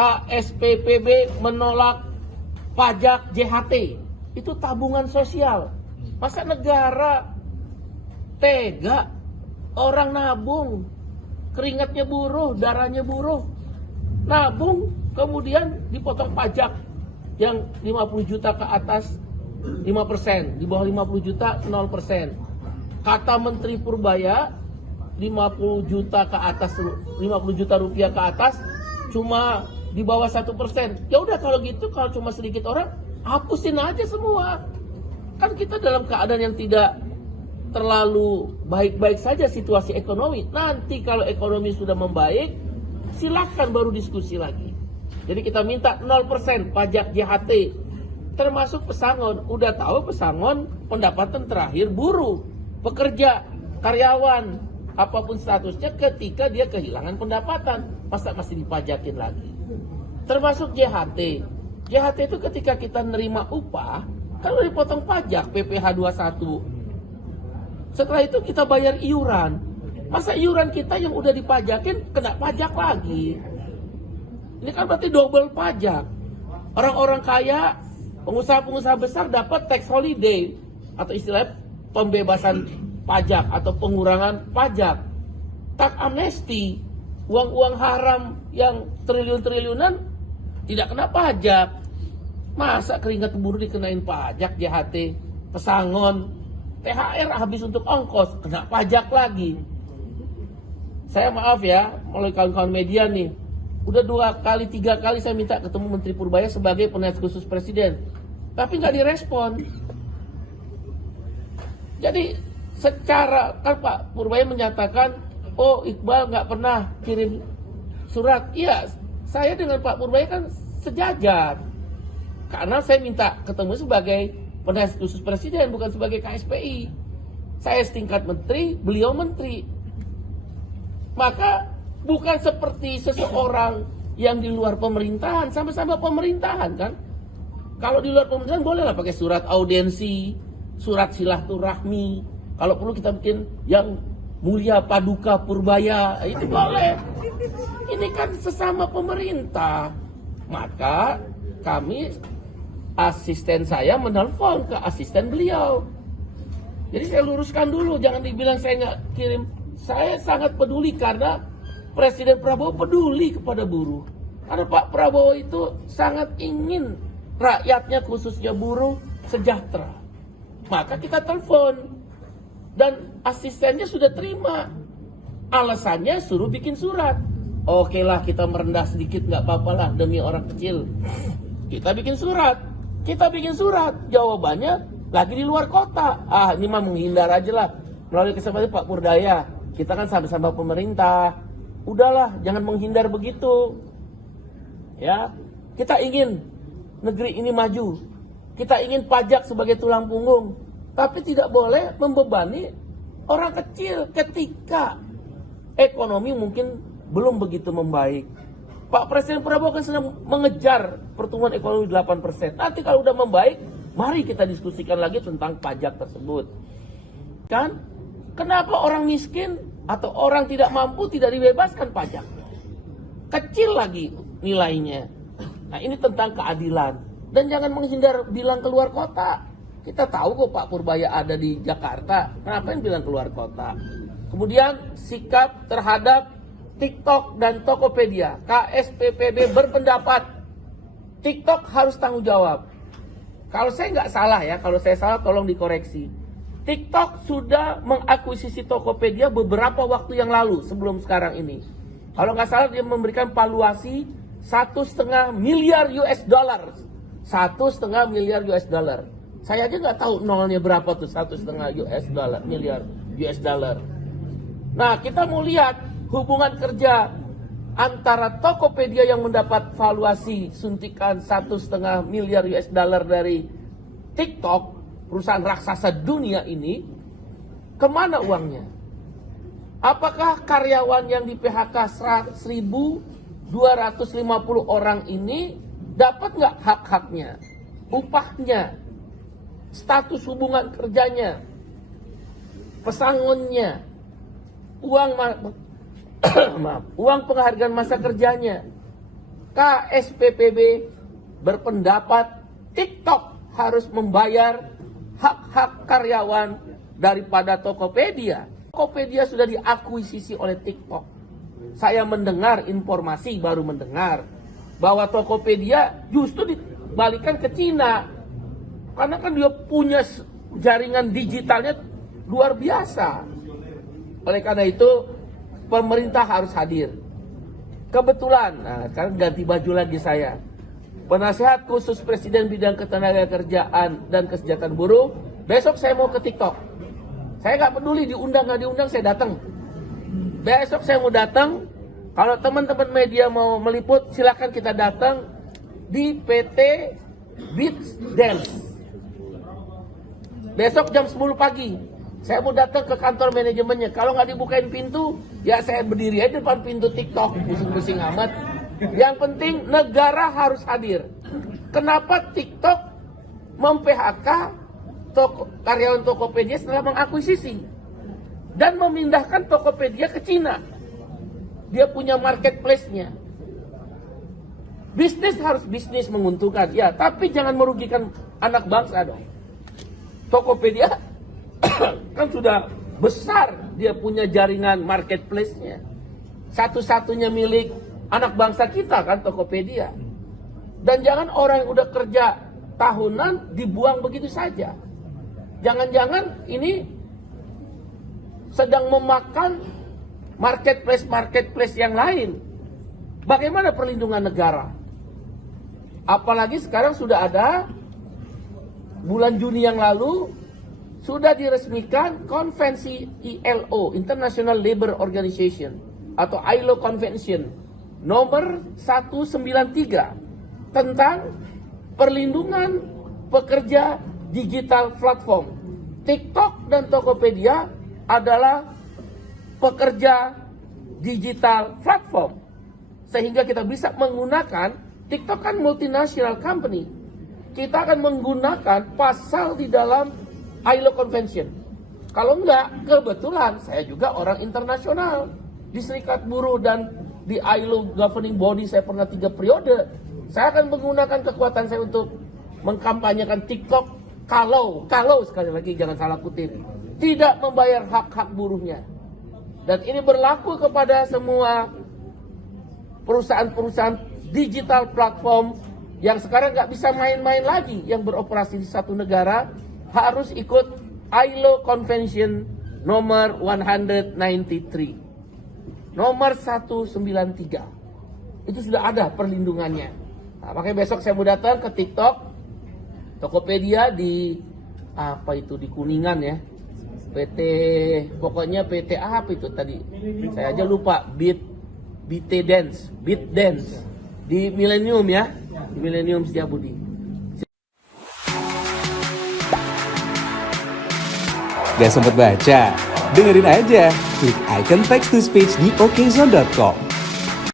KSPPB menolak pajak JHT. Itu tabungan sosial. Masa negara tega orang nabung, keringatnya buruh, darahnya buruh, nabung, kemudian dipotong pajak yang 50 juta ke atas 5%, di bawah 50 juta 0%. Kata Menteri Purbaya 50 juta ke atas, 50 juta rupiah ke atas cuma di bawah 1%. Ya udah kalau gitu, kalau cuma sedikit orang, hapusin aja semua. Kan kita dalam keadaan yang tidak terlalu baik-baik saja situasi ekonomi. Nanti kalau ekonomi sudah membaik, silakan baru diskusi lagi. Jadi kita minta 0% pajak JHT, termasuk pesangon. Udah tahu pesangon pendapatan terakhir buruh, pekerja, karyawan, apapun statusnya ketika dia kehilangan pendapatan, masa masih dipajakin lagi. Termasuk JHT. JHT itu ketika kita nerima upah, kan udah dipotong pajak PPh 21. Setelah itu kita bayar iuran. Masa iuran kita yang udah dipajakin kena pajak lagi? Ini kan berarti double pajak. Orang-orang kaya, pengusaha-pengusaha besar dapat tax holiday atau istilah pembebasan pajak atau pengurangan pajak. Tax amnesty, uang-uang haram yang triliun-triliunan tidak kena pajak. Masa keringat buruh dikenain pajak, JHT, pesangon, THR habis untuk ongkos, kena pajak lagi. Saya maaf ya, melalui kawan-kawan media nih, udah 2 kali, 3 kali saya minta ketemu Menteri Purbaya sebagai penasihat khusus Presiden, tapi nggak direspon. Jadi secara, kan Pak Purbaya menyatakan, oh Iqbal nggak pernah kirim surat. Iya, saya dengan Pak Purbaya kan sejajar. Karena saya minta ketemu sebagai penasihat khusus Presiden, bukan sebagai KSPI. Saya setingkat menteri, beliau menteri. Maka bukan seperti seseorang yang di luar pemerintahan, sama-sama pemerintahan kan. Kalau di luar pemerintahan bolehlah pakai surat audiensi, surat silaturahmi. Kalau perlu kita bikin yang Mulia Paduka Purbaya, itu boleh. Ini kan sesama pemerintah. Maka kami, asisten saya menelpon ke asisten beliau. Jadi saya luruskan dulu, jangan dibilang saya nggak kirim. Saya sangat peduli karena Presiden Prabowo peduli kepada buruh. Karena Pak Prabowo itu sangat ingin rakyatnya, khususnya buruh, sejahtera. Maka kita telepon dan asistennya sudah terima. Alasannya suruh bikin surat. Oke lah, kita merendah sedikit nggak apa-apa lah demi orang kecil. Kita bikin surat. Jawabannya lagi di luar kota. Ah, ini mah menghindar aja lah. Melalui kesempatan Pak Purbaya, kita kan sama-sama pemerintah. Udahlah, jangan menghindar begitu. Ya, kita ingin negeri ini maju. Kita ingin pajak sebagai tulang punggung. Tapi tidak boleh membebani orang kecil ketika ekonomi mungkin belum begitu membaik. Pak Presiden Prabowo kan sedang mengejar pertumbuhan ekonomi 8%. Nanti kalau udah membaik, mari kita diskusikan lagi tentang pajak tersebut. Kan? Kenapa orang miskin atau orang tidak mampu tidak dibebaskan pajak? Kecil lagi nilainya. Nah, ini tentang keadilan. Dan jangan menghindar bilang keluar kota. Kita tahu kok Pak Purbaya ada di Jakarta. Kenapa yang bilang keluar kota? Kemudian sikap terhadap TikTok dan Tokopedia. KSPPB berpendapat TikTok harus tanggung jawab. Kalau saya nggak salah ya, kalau saya salah tolong dikoreksi. TikTok sudah mengakuisisi Tokopedia beberapa waktu yang lalu sebelum sekarang ini. Kalau nggak salah dia memberikan valuasi 1,5 miliar US dollar. 1,5 miliar US dollar. Saya aja nggak tahu nolnya berapa tuh 1,5 miliar US dollar. Nah, kita mau lihat hubungan kerja antara Tokopedia yang mendapat valuasi suntikan 1,5 miliar US dollar dari TikTok, perusahaan raksasa dunia ini, kemana uangnya? Apakah karyawan yang di PHK 1.250 orang ini dapat nggak hak-haknya, upahnya, status hubungan kerjanya, pesangonnya, uang penghargaan masa kerjanya? KSPPB berpendapat TikTok harus membayar hak-hak karyawan daripada Tokopedia. Tokopedia sudah diakuisisi oleh TikTok. Saya mendengar informasi, baru mendengar bahwa Tokopedia justru dibalikan ke Cina. Karena kan dia punya jaringan digitalnya luar biasa. Oleh karena itu, pemerintah harus hadir. Kebetulan, nah sekarang ganti baju lagi saya. Penasehat khusus Presiden bidang ketenagakerjaan dan kesejahteraan buruh. Besok saya mau ke TikTok. Saya nggak peduli diundang nggak diundang, saya datang. Besok saya mau datang. Kalau teman-teman media mau meliput, silakan kita datang di PT Beats Dance. Besok jam 10 pagi. Saya mau datang ke kantor manajemennya. Kalau nggak dibukain pintu, ya saya berdiri aja depan pintu TikTok. Pusing-pusing amat. Yang penting negara harus hadir. Kenapa TikTok mem-PHK karyawan Tokopedia setelah mengakuisisi dan memindahkan Tokopedia ke Cina? Dia punya marketplace-nya. Bisnis harus bisnis menguntungkan, ya, tapi jangan merugikan anak bangsa dong. Tokopedia kan sudah besar, dia punya jaringan marketplace-nya. Satu-satunya milik anak bangsa kita kan Tokopedia. Dan jangan orang yang udah kerja tahunan dibuang begitu saja. Jangan-jangan ini sedang memakan marketplace yang lain. Bagaimana perlindungan negara? Apalagi sekarang sudah ada, bulan Juni yang lalu sudah diresmikan konvensi ILO, International Labour Organization, atau ILO Convention nomor 193 tentang perlindungan pekerja digital platform. TikTok dan Tokopedia adalah pekerja digital platform. Sehingga kita bisa menggunakan, TikTok kan multinational company. Kita akan menggunakan pasal di dalam ILO Convention. Kalau enggak, kebetulan saya juga orang internasional. Di Serikat Buruh dan di ILO Governing Body saya pernah 3 periode. Saya akan menggunakan kekuatan saya untuk mengkampanyekan TikTok kalau sekali lagi jangan salah kutip, tidak membayar hak-hak buruhnya. Dan ini berlaku kepada semua perusahaan-perusahaan digital platform yang sekarang nggak bisa main-main lagi, yang beroperasi di satu negara harus ikut ILO Convention nomor 193, nomor 193. Itu sudah ada perlindungannya. Nah, makanya besok saya mau datang ke TikTok, Tokopedia di apa itu di Kuningan ya, pokoknya PT apa itu tadi, saya aja lupa, Beat Dance di Millennium ya, di Millennium Setiabudi. Gak sempet baca? Dengerin aja, klik icon text to speech di okezone.com.